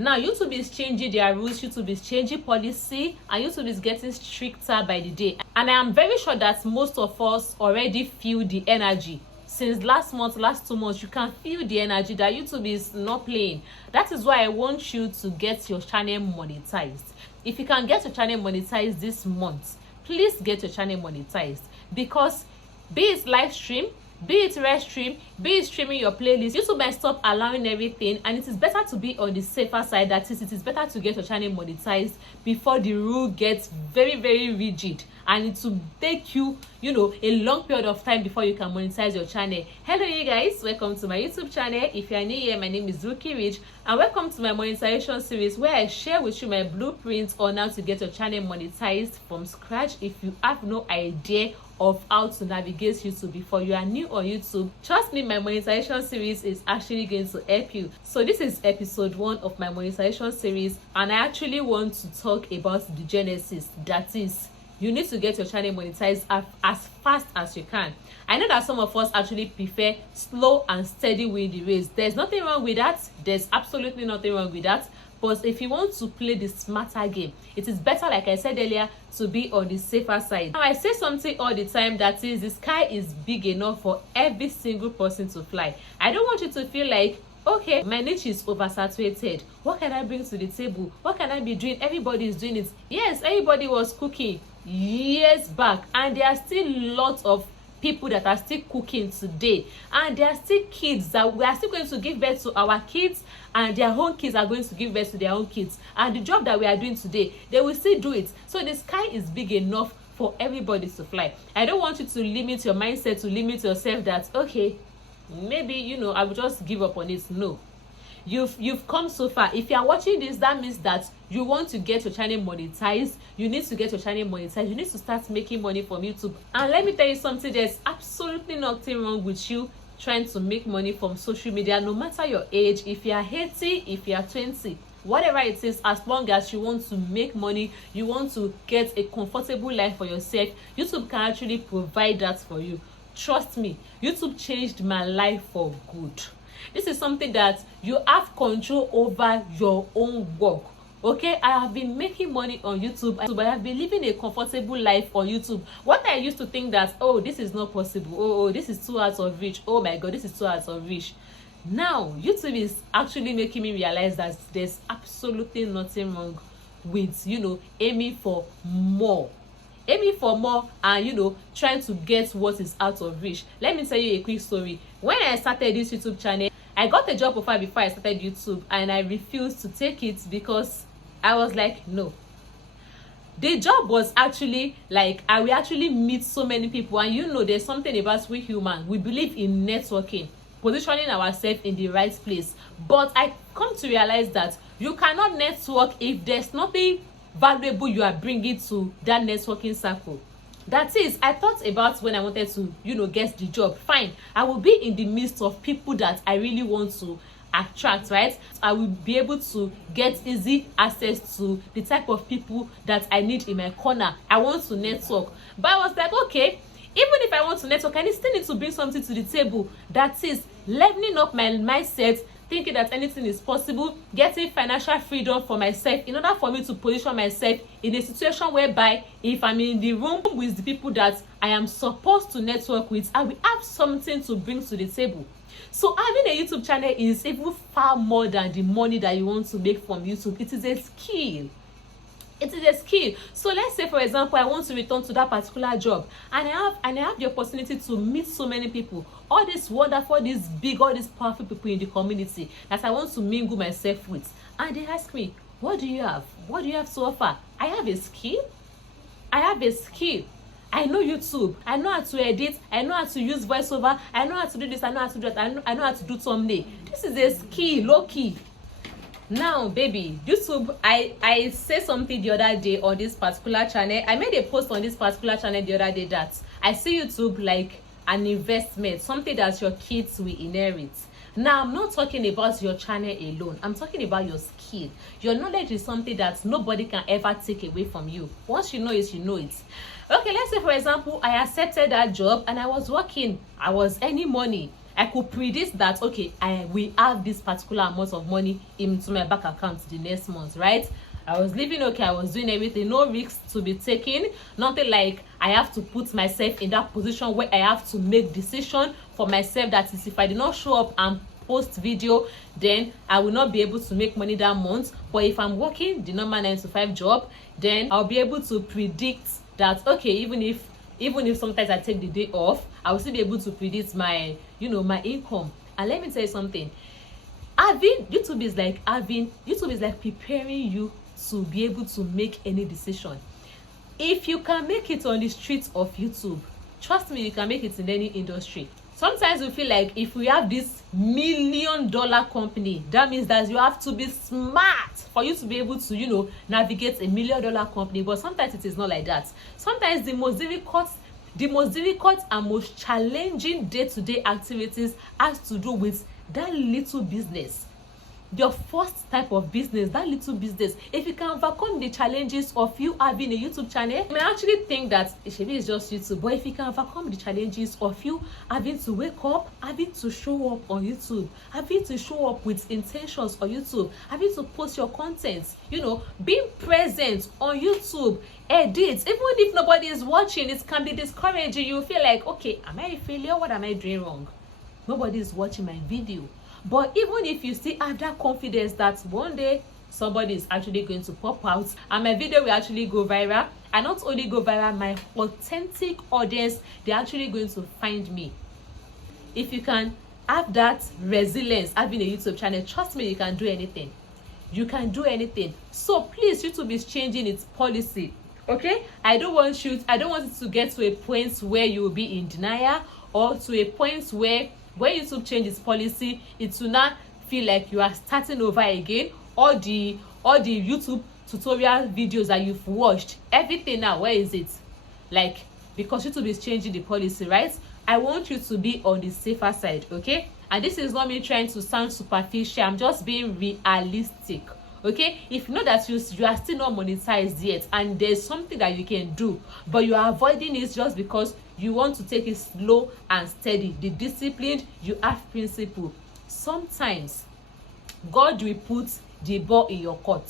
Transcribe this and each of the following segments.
Now YouTube is changing their rules, YouTube is changing policy, and YouTube is getting stricter by the day. And I am very sure that most of us already feel the energy. Since last 2 months, you can feel the energy that YouTube is not playing. That is why I want you to get your channel monetized. If you can get your channel monetized this month, please get your channel monetized, because be it live stream, be it red stream, be it streaming your playlist, YouTube might stop allowing everything, and it is better to be on the safer side. That is, it is better to get your channel monetized before the rule gets very, very rigid, and it will take you, a long period of time before you can monetize your channel. Hello you guys, welcome to my YouTube channel. If you are new here, my name is Rookie Rich, and welcome to my monetization series, where I share with you my blueprints on how to get your channel monetized from scratch if you have no idea of how to navigate YouTube before you are new on YouTube. Trust me, my monetization series is actually going to help you. So this is episode 1 of my monetization series, and I actually want to talk about the genesis. That is, you need to get your channel monetized as fast as you can. I know that some of us actually prefer slow and steady win the race. There's nothing wrong with that. There's absolutely nothing wrong with that. But if you want to play the smarter game, it is better, like I said earlier, to be on the safer side. Now, I say something all the time, that is, the sky is big enough for every single person to fly. I don't want you to feel like, okay, my niche is oversaturated. What can I bring to the table? What can I be doing? Everybody is doing it. Yes, everybody was cooking years back, and there are still lots of people that are still cooking today, and there are still kids that we are still going to give birth to our kids, and their own kids are going to give birth to their own kids, and the job that we are doing today, they will still do it. So the sky is big enough for everybody to fly. I don't want you to limit your mindset, to limit yourself that, okay, maybe I will just give up on it. No, you've come so far. If you are watching this, that means that you want to get your channel monetized. You need to get your channel monetized. You need to start making money from YouTube. And let me tell you something, there's absolutely nothing wrong with you trying to make money from social media, no matter your age. If you are 80, if you are 20, whatever it is, as long as you want to make money, you want to get a comfortable life for yourself, YouTube can actually provide that for you. Trust me, YouTube changed my life for good. This is something that you have control over your own work. Okay, I have been making money on YouTube, but I have been living a comfortable life on YouTube. What I used to think that, oh, this is not possible, oh, this is too out of reach, oh my god, this is too out of reach. Now YouTube is actually making me realize that there's absolutely nothing wrong with aiming for more and trying to get what is out of reach. Let me tell you a quick story. When I started this YouTube channel, I got a job offer before I started YouTube, and I refused to take it because I was like, no. The job was actually like, I will actually meet so many people, and there's something about we human, we believe in networking, positioning ourselves in the right place. But I come to realize that you cannot network if there's nothing valuable you are bringing to that networking circle. That is, I thought about when I wanted to get the job. Fine, I will be in the midst of people that I really want to attract, right? I will be able to get easy access to the type of people that I need in my corner. I want to network. But I was like, okay, even if I want to network, I still need to bring something to the table. That is, leveling up my mindset, thinking that anything is possible, getting financial freedom for myself in order for me to position myself in a situation whereby if I'm in the room with the people that I am supposed to network with, I will have something to bring to the table. So having a YouTube channel is even far more than the money that you want to make from YouTube. It is a skill. It is a skill. So let's say, for example, I want to return to that particular job, and I have the opportunity to meet so many people, all these wonderful, these big, all these powerful people in the community that I want to mingle myself with. And they ask me, what do you have? What do you have to offer? I have a skill. I have a skill. I know YouTube. I know how to edit. I know how to use voiceover. I know how to do this. I know how to do that. I know how to do thumbnail. This is a skill, low key. Now, baby, YouTube, I said something the other day on this particular channel. I made a post on this particular channel the other day that I see YouTube like an investment, something that your kids will inherit. Now, I'm not talking about your channel alone. I'm talking about your skill. Your knowledge is something that nobody can ever take away from you. Once you know it, you know it. Okay, let's say, for example, I accepted that job and I was working. I was earning money. I could predict that, okay, I will have this particular amount of money into my bank account the next month, right? I was living okay, I was doing everything, no risks to be taken, nothing like I have to put myself in that position where I have to make decision for myself, that is, if I did not show up and post video, then I will not be able to make money that month. But if I'm working the normal 9 to 5 job, then I'll be able to predict that, okay, even if sometimes I take the day off, I will still be able to predict my, my income. And let me tell you something, YouTube is like preparing you to be able to make any decision. If you can make it on the streets of YouTube, trust me, you can make it in any industry. Sometimes we feel like if we have this $1 million company, that means that you have to be smart for you to be able to, navigate a $1 million company. But sometimes it is not like that. Sometimes the most difficult and most challenging day-to-day activities has to do with that little business. Your first type of business, that little business. If you can overcome the challenges of you having a YouTube channel, you may actually think that it should be just YouTube. But if you can overcome the challenges of you having to wake up, having to show up on YouTube, having to show up with intentions on YouTube, having to post your content, being present on YouTube, edit, even if nobody is watching, it can be discouraging. You feel like, okay, am I a failure? What am I doing wrong? Nobody is watching my video. But even if you still have that confidence that one day somebody is actually going to pop out and my video will actually go viral, and not only go viral, my authentic audience, they're actually going to find me. If you can have that resilience having a YouTube channel, trust me, you can do anything. You can do anything. So please, YouTube is changing its policy. Okay, I don't want it to get to a point where you will be in denial, or to a point where when YouTube changes policy, it will not feel like you are starting over again. All the YouTube tutorial videos that you've watched, everything now, where is it? Like, because YouTube is changing the policy, right? I want you to be on the safer side, okay? And this is not me trying to sound superficial. I'm just being realistic, okay? If you know that you are still not monetized yet, and there's something that you can do, but you are avoiding it just because you want to take it slow and steady, the disciplined, you have principle. Sometimes God will put the ball in your court.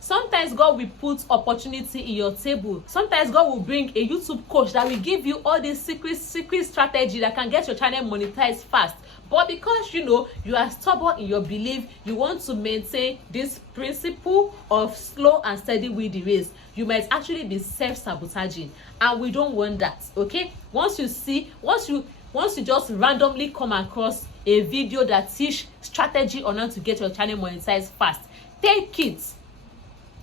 Sometimes God will put opportunity in your table. Sometimes God will bring a YouTube coach that will give you all these secret strategy that can get your channel monetized fast. But because you are stubborn in your belief, you want to maintain this principle of slow and steady with the race, you might actually be self-sabotaging, and we don't want that. Okay, once you just randomly come across a video that teach strategy on how to get your channel monetized fast, take it.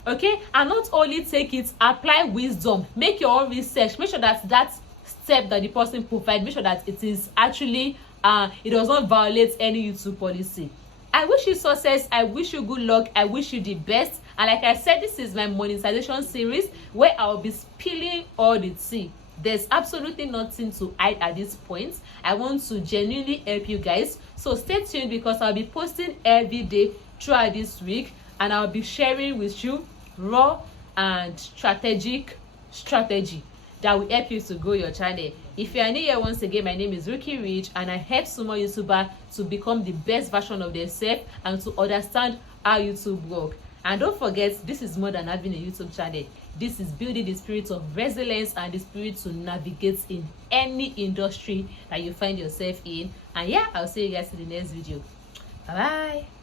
Okay, and not only take it, apply wisdom, make your own research, make sure that step that the person provides, make sure that it is actually it does not violate any YouTube policy. I wish you success, I wish you good luck, I wish you the best. And like I said, this is my monetization series where I'll be spilling all the tea. There's absolutely nothing to hide at this point. I want to genuinely help you guys, so stay tuned, because I'll be posting every day throughout this week, and I'll be sharing with you raw and strategic strategy that will help you to grow your channel. If you are new here, once again, my name is Ricky Rich, and I help small YouTubers to become the best version of themselves and to understand how YouTube works. And don't forget, this is more than having a YouTube channel. This is building the spirit of resilience and the spirit to navigate in any industry that you find yourself in. And yeah, I'll see you guys in the next video. Bye bye.